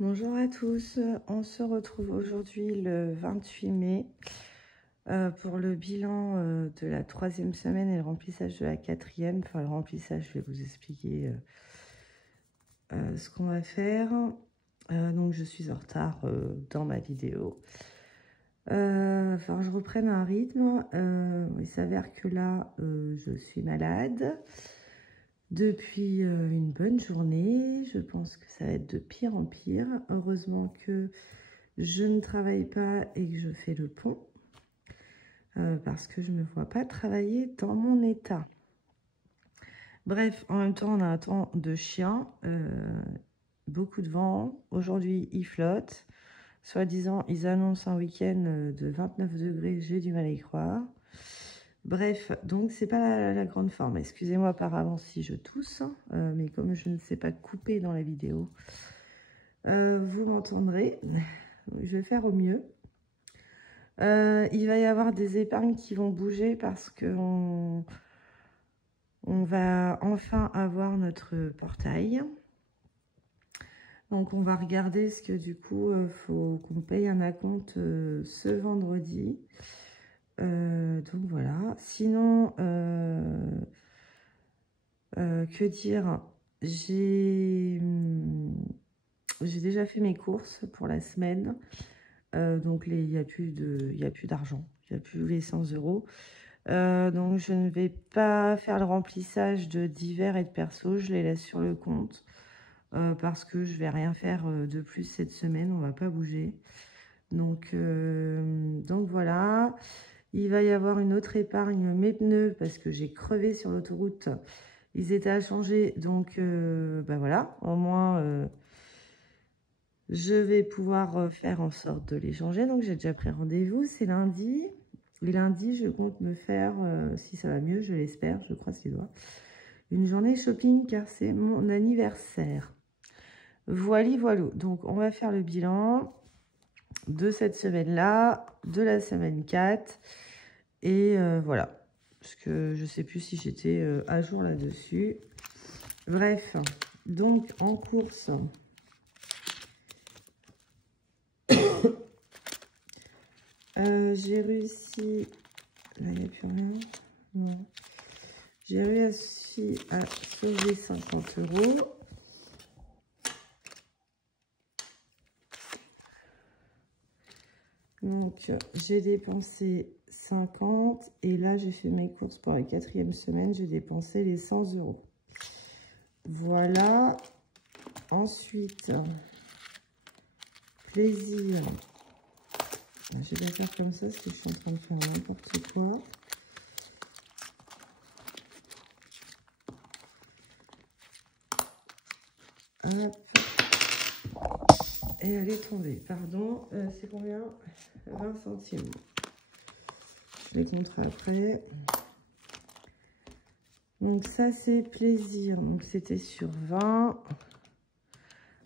Bonjour à tous, on se retrouve aujourd'hui le 28 mai pour le bilan de la 3e semaine et le remplissage de la 4e. Enfin, le remplissage, je vais vous expliquer ce qu'on va faire. Donc, je suis en retard dans ma vidéo. Enfin, je reprenne un rythme. Il s'avère que là, je suis malade depuis une bonne journée. Je pense que ça va être de pire en pire. Heureusement que je ne travaille pas et que je fais le pont parce que je ne me vois pas travailler dans mon état. Bref, en même temps, on a un temps de chien, beaucoup de vent. Aujourd'hui, il flotte. Soi-disant, ils annoncent un week-end de 29 degrés. J'ai du mal à y croire. Bref, donc c'est pas la grande forme. Excusez-moi par avance si je tousse, mais comme je ne sais pas couper dans la vidéo, vous m'entendrez. Je vais faire au mieux. Il va y avoir des épargnes qui vont bouger parce qu'on va enfin avoir notre portail. Donc, on va regarder ce que du coup, faut qu'on paye un acompte ce vendredi. Donc, voilà. Sinon, que dire? J'ai déjà fait mes courses pour la semaine. Donc, il n'y a plus d'argent. Il n'y a plus les 100 €. Donc, je ne vais pas faire le remplissage de divers et de perso. Je les laisse sur le compte parce que je vais rien faire de plus cette semaine. On va pas bouger. Donc voilà. Il va y avoir une autre épargne mes pneus parce que j'ai crevé sur l'autoroute. Ils étaient à changer. Donc, bah voilà. Au moins, je vais pouvoir faire en sorte de les changer. Donc, j'ai déjà pris rendez-vous. C'est lundi. Et lundi, je compte me faire, si ça va mieux, je l'espère, je croise les doigts, une journée shopping car c'est mon anniversaire. Voilà, voilà. Donc, on va faire le bilan de cette semaine-là, de la semaine 4. Et voilà. Parce que je ne sais plus si j'étais à jour là-dessus. Bref. Donc, en course... j'ai réussi... Là, il n'y a plus rien. Non. J'ai réussi à sauver 50 €. Donc, j'ai dépensé 50. Et là, j'ai fait mes courses pour la 4e semaine. J'ai dépensé les 100 €. Voilà. Ensuite, plaisir. Je vais faire comme ça parce que je suis en train de faire n'importe quoi. Hop. Et elle est tombée. Pardon, c'est combien? 20 centimes. Je les compterai après. Donc ça, c'est plaisir. Donc c'était sur 20.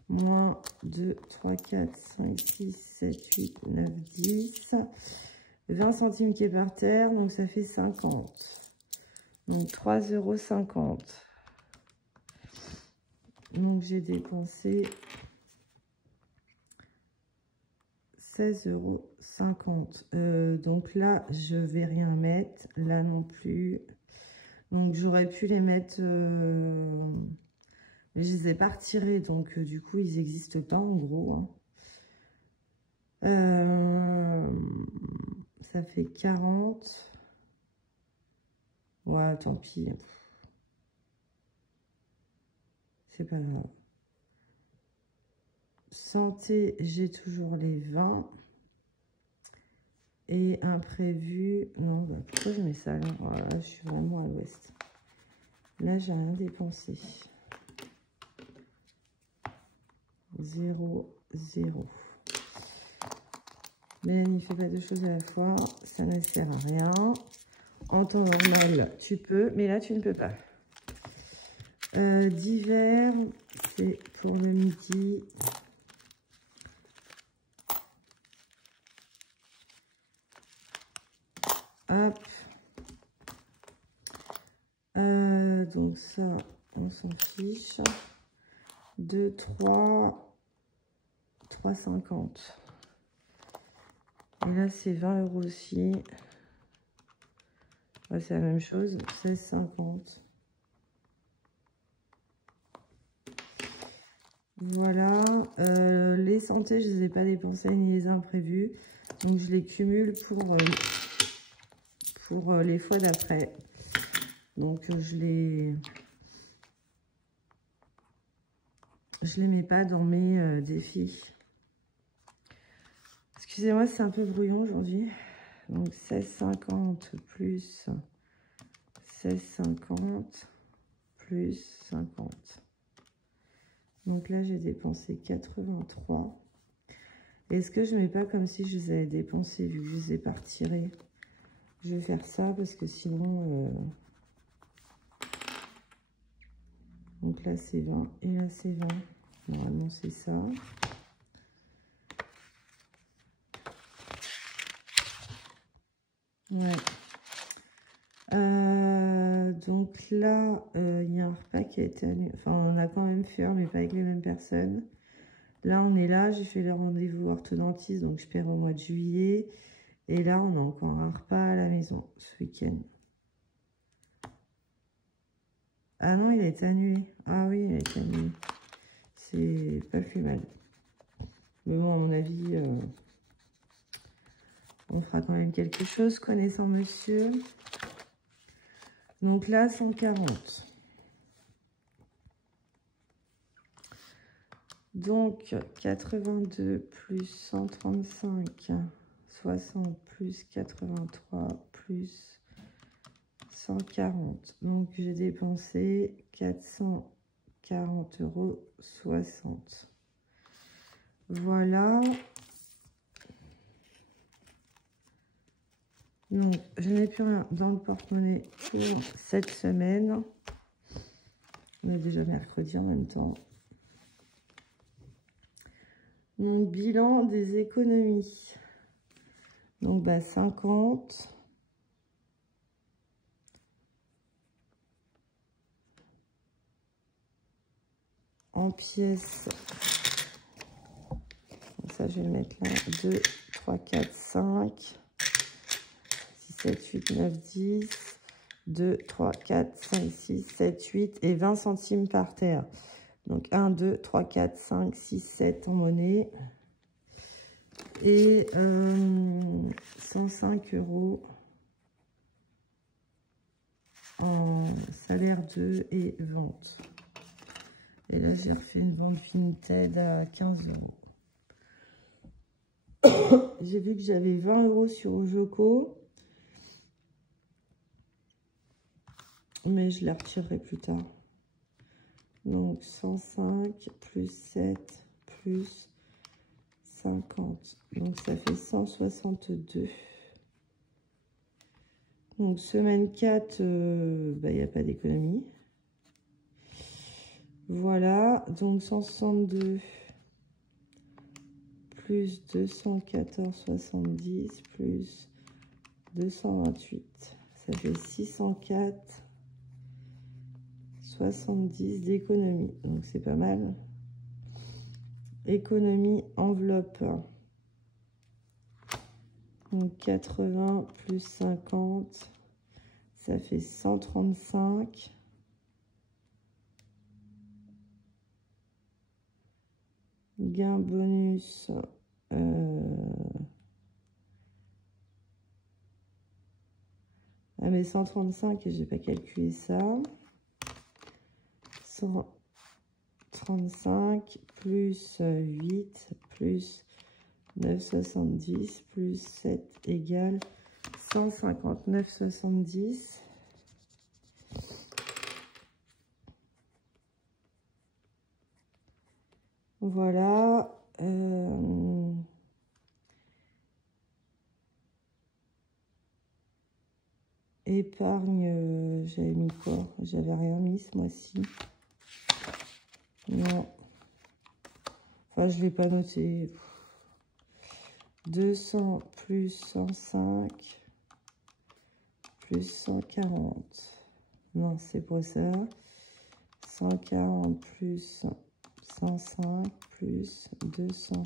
Moins 2, 3, 4, 5, 6, 7, 8, 9, 10. 20 centimes qui est par terre. Donc ça fait 50. Donc 3,50 €. Donc j'ai dépensé 16,50 €. Donc là, je vais rien mettre. Là non plus. Donc j'aurais pu les mettre... mais je les ai pas retirés. Donc du coup, ils n'existent pas en gros. Hein. Ça fait 40. Ouais, tant pis. C'est pas grave. Santé, j'ai toujours les 20. Et imprévu, non, bah pourquoi je mets ça là? Voilà, je suis vraiment à l'ouest. Là, j'ai rien dépensé. 0, 0. Mélanie, fait pas deux choses à la fois. Ça ne sert à rien. En temps normal, tu peux, mais là, tu ne peux pas. D'hiver, c'est pour le midi. Hop. Donc ça, on s'en fiche. 2, 3. 3,50. Et là, c'est 20 € aussi. Ouais, c'est la même chose, 16,50. Voilà. Les santé, je ne les ai pas dépensés ni les imprévus. Donc, je les cumule pour les fois d'après. Donc, je les mets pas dans mes défis. Excusez-moi, c'est un peu brouillon aujourd'hui. Donc, 16,50 plus 16,50 plus 50. Donc là, j'ai dépensé 83. Est-ce que je ne mets pas comme si je les avais dépensés, vu que je les ai pas retirés? Je vais faire ça parce que sinon... Donc là, c'est 20 et là, c'est 20. Normalement, c'est ça. Ouais. Donc là, il y a un repas qui a été annulé. Enfin, on a quand même fait, mais pas avec les mêmes personnes. Là, on est là. J'ai fait le rendez-vous orthodontiste, donc je perds au mois de juillet. Et là, on a encore un repas à la maison ce week-end. Ah non, il a été annulé. Ah oui, il a été annulé. C'est pas plus mal. Mais bon, à mon avis, on fera quand même quelque chose, connaissant monsieur. Donc là, 140. Donc, 82 plus 135, 60 plus 83 plus 140. Donc, j'ai dépensé 440,60 €. Voilà. Donc, je n'ai plus rien dans le porte-monnaie pour cette semaine. On est déjà mercredi en même temps. Mon bilan des économies. Donc, 50. En pièces. Donc ça, je vais le mettre là. 2, 3, 4, 5. 6, 7, 8, 9, 10. 2, 3, 4, 5, 6, 7, 8 et 20 centimes par terre. Donc 1, 2, 3, 4, 5, 6, 7 en monnaie. Et 105 € en salaire 2 et vente. Et là, j'ai refait une vente Vinted à 15 €. J'ai vu que j'avais 20 € sur Ojoko. Mais je la retirerai plus tard. Donc 105 plus 7 plus 50. Donc ça fait 162. Donc semaine 4, il n'y a pas d'économie. Voilà, donc 162 plus 214,70 plus 228. Ça fait 604,70 d'économie. Donc c'est pas mal. Économie enveloppe. Donc 80 plus 50, ça fait 135. Gain bonus. Ah mais 135 et j'ai pas calculé ça. 135 plus 8 plus 9,70 plus 7 égale 159,70. Voilà. Épargne, j'avais mis quoi? J'avais rien mis ce mois-ci. Non. Enfin, je ne l'ai pas noté. 200 plus 105 plus 140. Non, c'est pour ça. 140 plus 105 plus 200,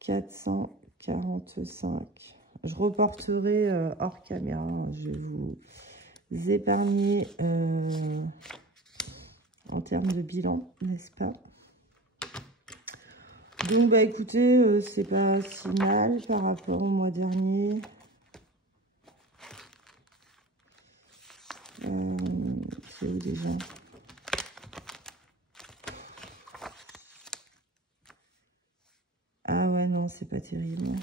445. Je reporterai hors caméra, hein. Je vais vous épargner en termes de bilan, n'est-ce pas? Donc, bah écoutez, c'est pas si mal par rapport au mois dernier. C'est où déjà? Ah ouais, non, c'est pas terrible.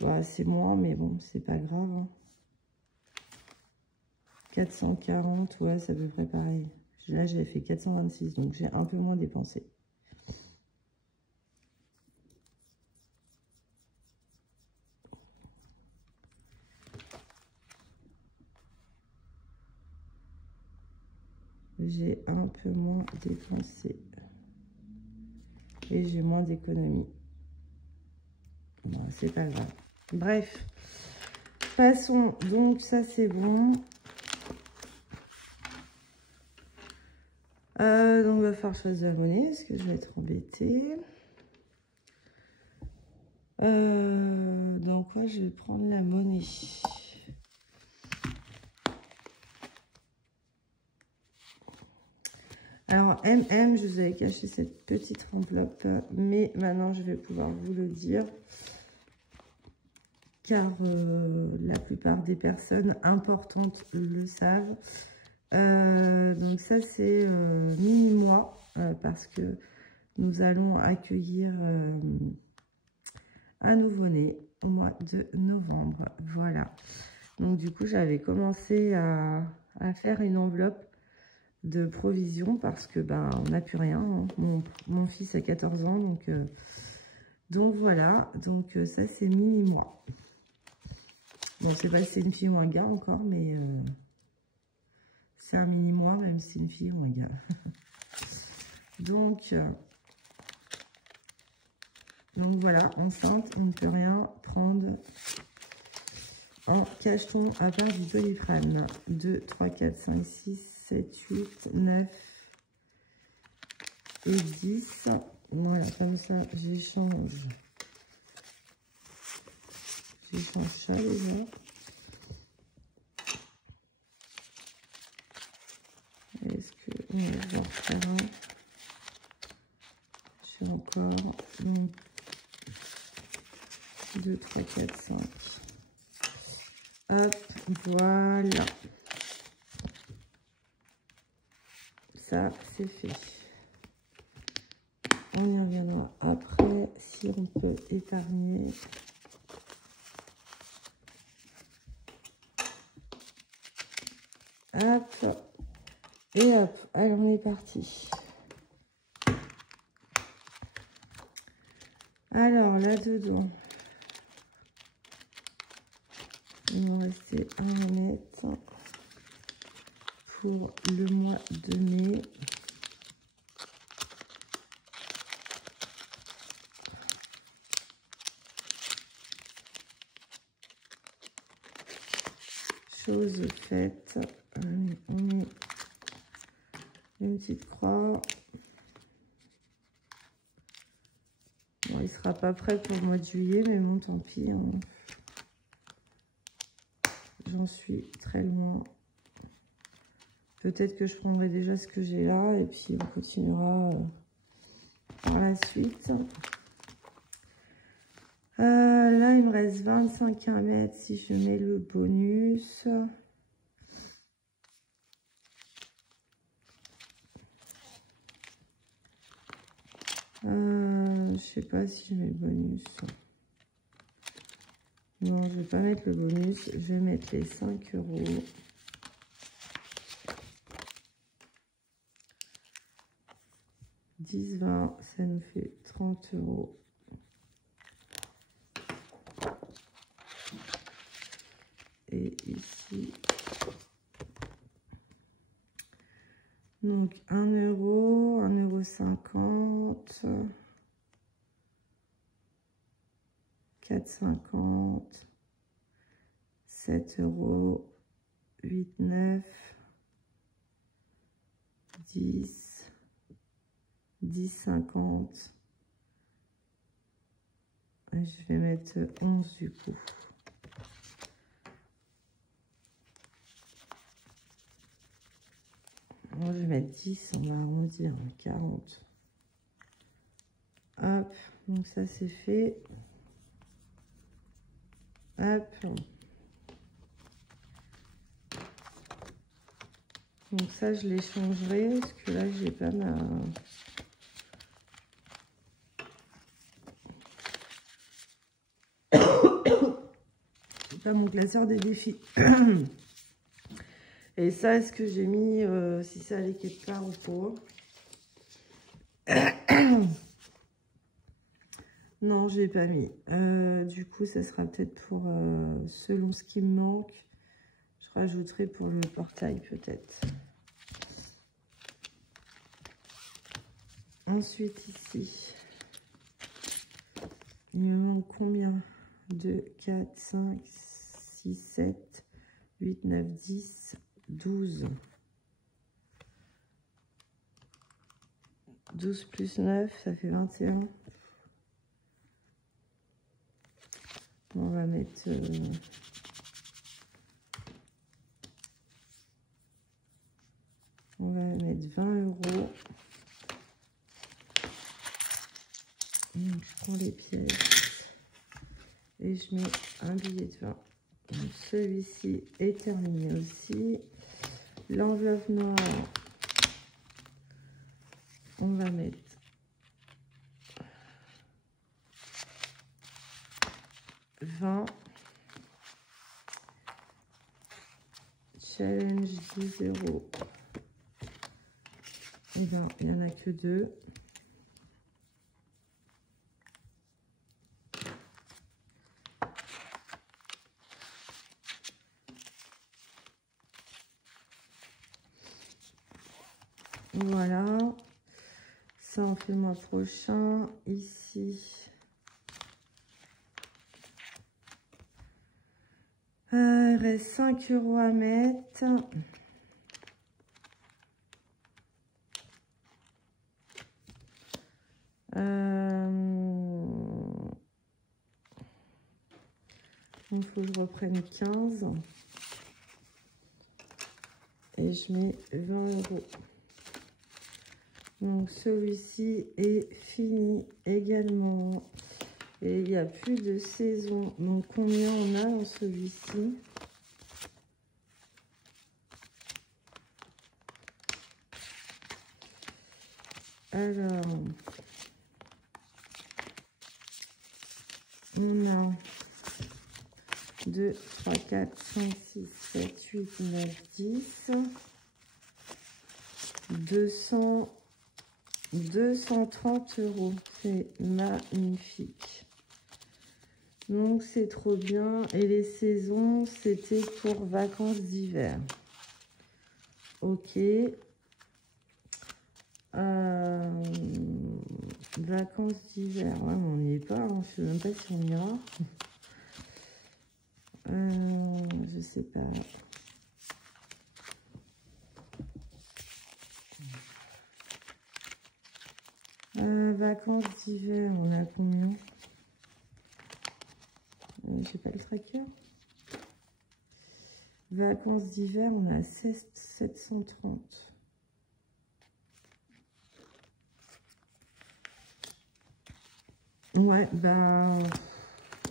Bah, c'est moins, mais bon, c'est pas grave. Hein. 440, ouais, c'est à peu près pareil. Là, j'avais fait 426, donc j'ai un peu moins dépensé. J'ai un peu moins dépensé. Et j'ai moins d'économies. Bon, c'est pas grave. Bref. Passons. Donc, ça, c'est bon. Donc, il va falloir choisir la monnaie. Est-ce que je vais être embêtée? Dans quoi je vais prendre la monnaie? Alors, MM, je vous avais caché cette petite enveloppe, mais maintenant, je vais pouvoir vous le dire, car la plupart des personnes importantes le savent. Donc, ça, c'est mini-mois, parce que nous allons accueillir un nouveau-né au mois de novembre. Voilà. Donc, du coup, j'avais commencé à faire une enveloppe de provision parce que ben on n'a plus rien, hein. Mon fils a 14 ans, donc voilà. Donc ça, c'est mini-mois. Bon, c'est pas si c'est une fille ou un gars encore, mais c'est un mini-mois, même si c'est une fille ou un gars. donc voilà, enceinte, on ne peut rien prendre en cacheton à part du Doliprane. 2, 3, 4, 5, 6, 7, 8, 9 et 10. Voilà, comme ça, j'échange ça déjà. Est-ce que on va en refaire un? J'ai encore 2, 3, 4, 5. Hop, voilà. Ça, c'est fait. On y reviendra après, si on peut épargner. Hop. Et hop, allez, on est parti. Alors, là-dedans, il va rester un à mettre pour le mois de mai. Chose faite. Allez, on met une petite croix. Bon, il sera pas prêt pour le mois de juillet, mais bon, tant pis. Hein. J'en suis très loin. Peut-être que je prendrai déjà ce que j'ai là, et puis on continuera par la suite. Là, il me reste 25 à mettre si je mets le bonus. Je sais pas si je mets le bonus. Non, je vais pas mettre le bonus. Je vais mettre les 5 €. « 10, 20, ça nous fait 30 €. Et ici, donc 1 €, 1,50 €, 4,50 €, 7 €, 8, 9, 10, 10, 50. Et je vais mettre 11 du coup. Moi, je vais mettre 10, on va arrondir, 40. Hop, donc ça c'est fait. Hop. Donc ça, je les changerai, parce que là, j'ai pas ma... J'ai pas mon classeur des défis. Et ça, est-ce que j'ai mis, si ça allait quelque part ou pas? Non, j'ai pas mis. Du coup, ça sera peut-être pour, selon ce qui me manque, je rajouterai pour le portail peut-être. Ensuite, ici, il me manque combien? 2, 4, 5, 6, 7, 8, 9, 10, 12. 12 plus 9, ça fait 21. On va mettre... on va mettre 20 €. Donc, je prends les pièces et je mets un billet de 20. Celui-ci est terminé aussi. L'enveloppe noire, on va mettre 20. Challenge 10 €. Et bien, il n'y en a que 2. Voilà. Ça, on fait le mois prochain. Ici. Il reste 5 € à mettre. Il faut que je reprenne 15. Et je mets 20 €. Donc celui-ci est fini également. Et il n'y a plus de saison. Donc combien on a dans celui-ci? Alors, on a 2, 3, 4, 5, 6, 7, 8, 9, 10. 230 €. C'est magnifique. Donc, c'est trop bien. Et les saisons, c'était pour vacances d'hiver. Ok. Vacances d'hiver. Ouais, mais on n'y est pas. Hein. Je ne sais même pas si on ira. Je sais pas. Vacances d'hiver, on a combien? J'ai pas le tracker. Vacances d'hiver, on a 730. Ouais, bah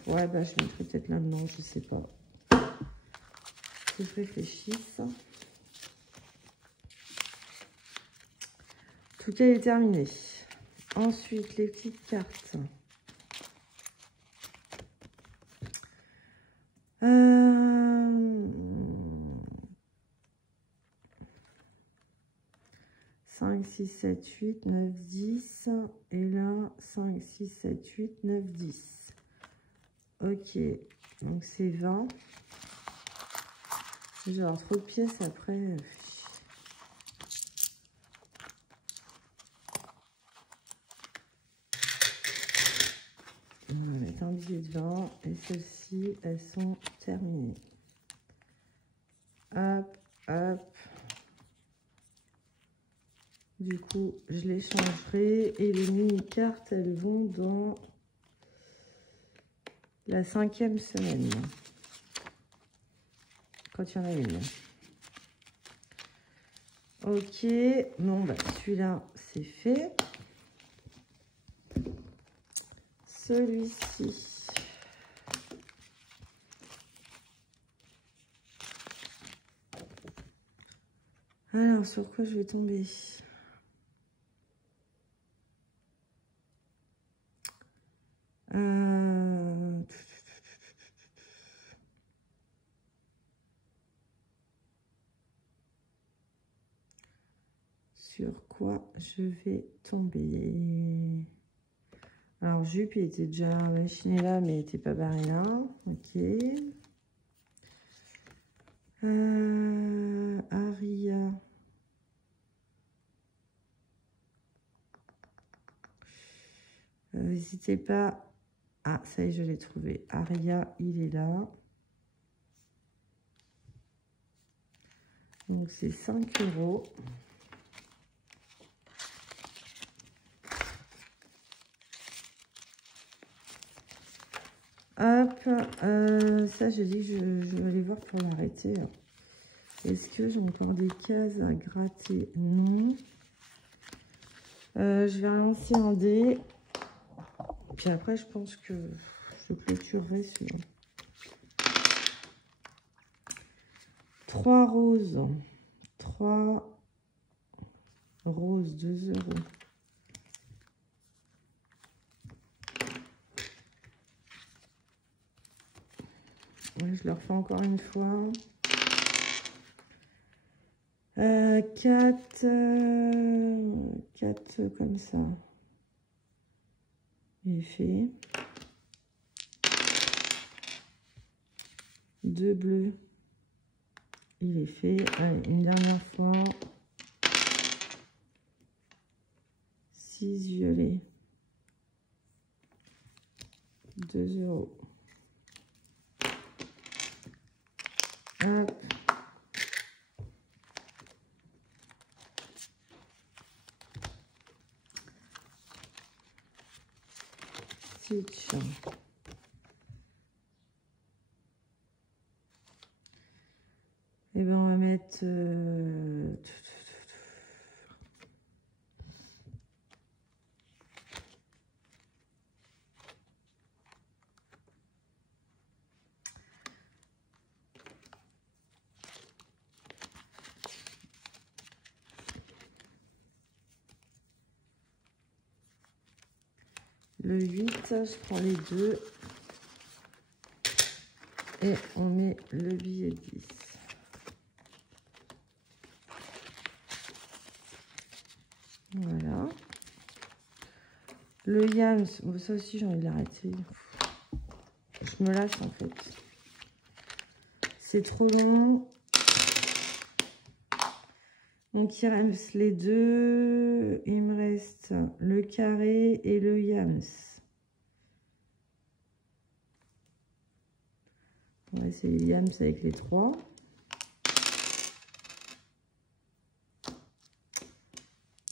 je mettrai peut-être là-dedans, je sais pas. Que je réfléchisse. En tout cas, il est terminé. Ensuite, les petites cartes. 5, 6, 7, 8, 9, 10. Et là, 5, 6, 7, 8, 9, 10. Ok, donc c'est 20. J'ai avoir trop de pièces après. On va mettre un billet de 20. Et celles-ci, elles sont terminées. Hop, hop. Du coup, je les changerai. Et les mini-cartes, elles vont dans la 5e semaine. Quand il y en a une. Ok. Bon, bah, celui-là, c'est fait. Celui-ci. Alors, sur quoi je vais tomber? Sur quoi je vais tomber? Alors, Jupe, il était déjà machiné là, mais il n'était pas barré là. Ok. Aria. N'hésitez pas. Ah, ça y est, je l'ai trouvé. Aria, il est là. Donc, c'est 5 €. Hop, ça, je dis, je vais aller voir pour l'arrêter. Est-ce que j'ai encore des cases à gratter? Non. Je vais relancer un dé. Puis après, je pense que je clôturerai sur 3 roses. 3 roses, 2 €. Ouais, je le refais encore une fois. 4 comme ça. Il est fait. 2 bleus. Il est fait. Allez, une dernière fois. 6 violets. 2 €. Hop. Stitch. Et ben on va mettre le 8, je prends les deux et on met le billet de 10. Voilà. Le yams, bon, ça aussi j'ai envie de l'arrêter. Je me lasse en fait. C'est trop long. Donc il reste les deux. Il me reste le carré et le yams. On va essayer le yams avec les 3.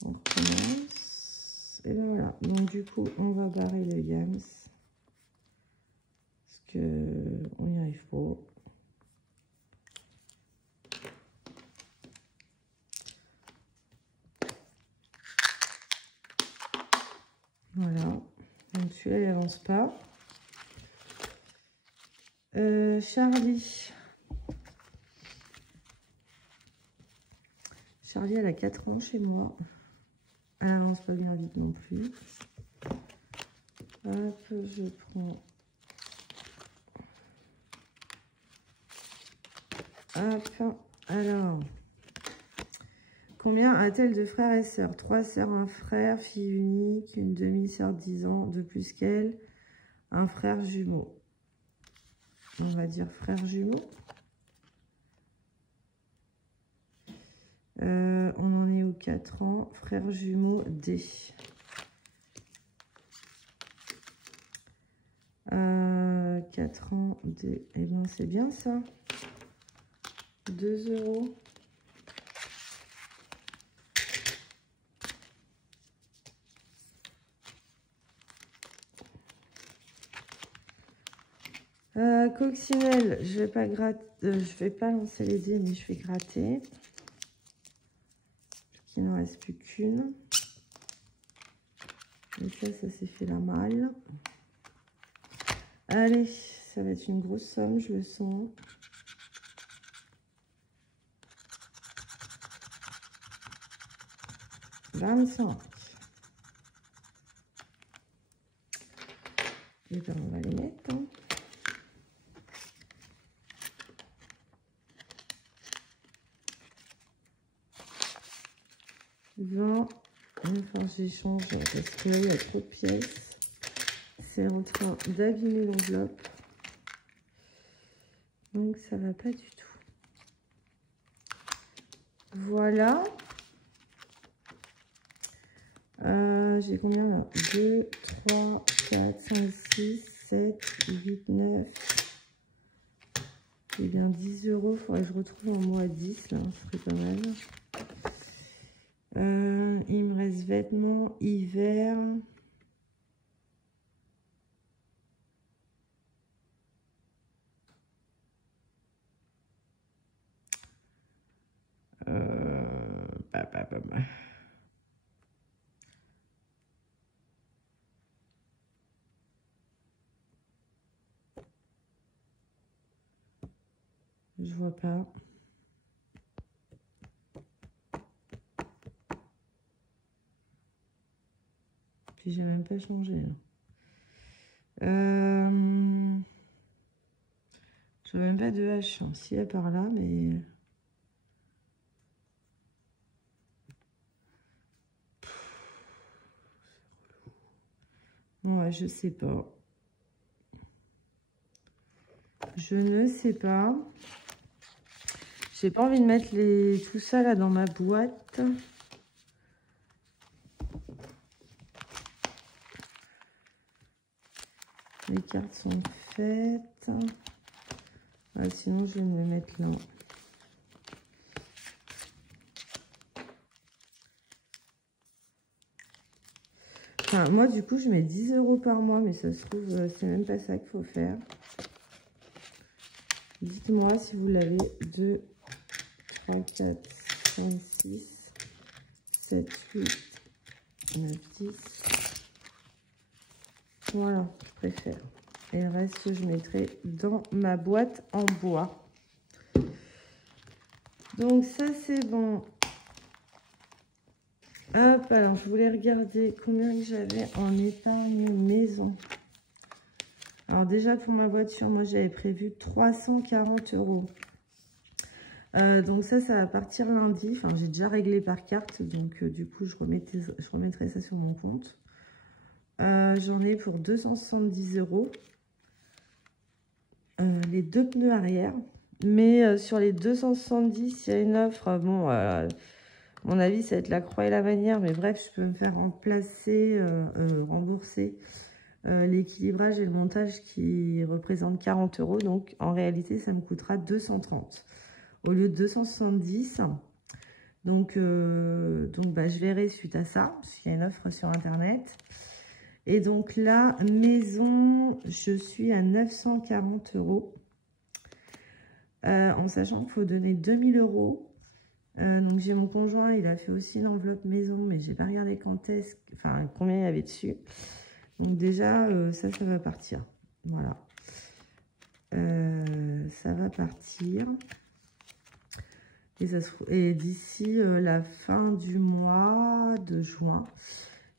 On recommence. Et ben voilà. Donc du coup, on va barrer le yams. Parce que on n'y arrive pas. Voilà. Donc celui-là, il avance pas. Charlie. Charlie, elle a 4 ans chez moi. Elle avance pas bien vite non plus. Hop, je prends. Hop, alors. Combien a-t-elle de frères et sœurs? 3 sœurs, un frère, fille unique, une demi-sœur de 10 ans de plus qu'elle, un frère jumeau. On va dire frère jumeau. On en est aux 4 ans. Frère jumeau D. 4 ans D. Eh bien, c'est bien ça. 2 €. Coccinelle, je vais pas gratter, je vais pas lancer les dés, mais je vais gratter. Il n'en reste plus qu'une. Et ça s'est fait la malle. Allez, ça va être une grosse somme, je le sens. « 25. » Et bien, on va les mettre. Hein. Enfin, j'échange parce que là, il y a trop de pièces. C'est en train d'abîmer l'enveloppe. Donc, ça va pas du tout. Voilà. J'ai combien là? 2, 3, 4, 5, 6, 7, 8, 9. Eh bien, 10 €. Il faudrait que je retrouve un mois 10, là. Ce serait pas mal. Il me reste vêtements, hiver. Je vois pas. Puis j'ai même pas changé. Là. Je vois même pas de H. Hein. S'il y a par là, mais... Ouais, je sais pas. Je ne sais pas. J'ai pas envie de mettre tout ça là dans ma boîte. Les cartes sont faites. Ouais, sinon, je vais me les mettre là. Enfin, moi, du coup, je mets 10 € par mois, mais ça se trouve, c'est même pas ça qu'il faut faire. Dites-moi si vous l'avez. 2, 3, 4, 5, 6, 7, 8, 9, 10. Voilà, je préfère. Et le reste, je mettrai dans ma boîte en bois. Donc, ça, c'est bon. Hop, alors, je voulais regarder combien que j'avais en épargne maison. Alors, déjà, pour ma voiture, moi, j'avais prévu 340 €. Donc, ça va partir lundi. Enfin, j'ai déjà réglé par carte. Donc, du coup, je remettrai ça sur mon compte. J'en ai pour 270 €. Les 2 pneus arrière. Mais sur les 270, il y a une offre. Bon, à mon avis, ça va être la croix et la bannière. Mais bref, je peux me faire remplacer, rembourser l'équilibrage et le montage qui représente 40 €. Donc, en réalité, ça me coûtera 230 au lieu de 270. Donc bah, je verrai suite à ça, parce qu'il y a une offre sur Internet. Et donc là, maison, je suis à 940 €. En sachant qu'il faut donner 2000 €. Donc j'ai mon conjoint, il a fait aussi une enveloppe maison, mais j'ai pas regardé combien il y avait dessus. Donc déjà, ça va partir. Voilà. Ça va partir. Et d'ici la fin du mois de juin,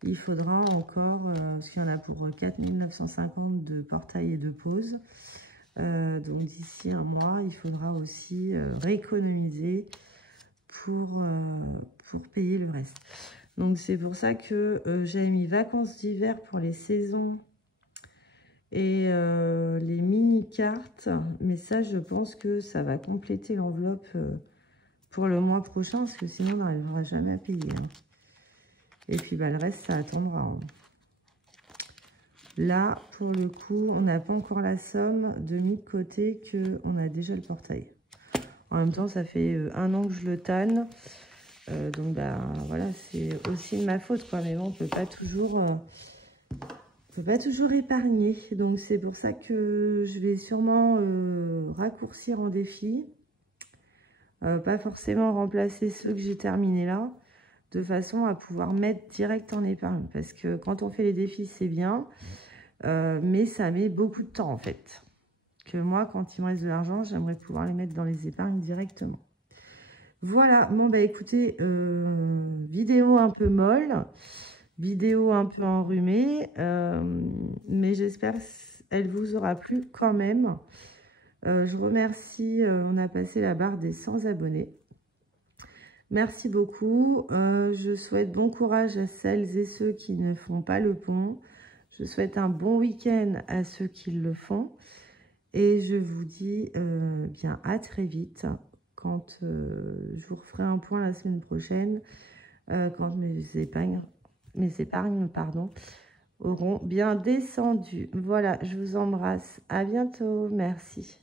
il faudra encore, parce qu'il y en a pour 4 950 de portail et de pose. Donc d'ici un mois, il faudra aussi rééconomiser pour payer le reste. Donc c'est pour ça que j'avais mis vacances d'hiver pour les saisons et les mini-cartes. Mais ça, je pense que ça va compléter l'enveloppe pour le mois prochain, parce que sinon on n'arrivera jamais à payer. Hein. Et puis bah, le reste, ça attendra. Hein. Là, pour le coup, on n'a pas encore la somme de mis de côté qu'on a déjà le portail. En même temps, ça fait 1 an que je le tanne. Donc, bah, voilà, c'est aussi de ma faute, quoi. Mais bon, on ne peut pas toujours peut pas toujours épargner. Donc, c'est pour ça que je vais sûrement raccourcir en défi. Pas forcément remplacer ceux que j'ai terminés là, de façon à pouvoir mettre direct en épargne. Parce que quand on fait les défis, c'est bien, mais ça met beaucoup de temps en fait. Que moi, quand il me reste de l'argent, j'aimerais pouvoir les mettre dans les épargnes directement. Voilà, bon bah écoutez, vidéo un peu molle, vidéo un peu enrhumée, mais j'espère qu'elle vous aura plu quand même. Je remercie, on a passé la barre des 100 abonnés. Merci beaucoup. Je souhaite bon courage à celles et ceux qui ne font pas le pont. Je souhaite un bon week-end à ceux qui le font. Et je vous dis bien à très vite quand je vous referai un point la semaine prochaine, quand mes épargnes pardon, auront bien descendu. Voilà, je vous embrasse. À bientôt. Merci.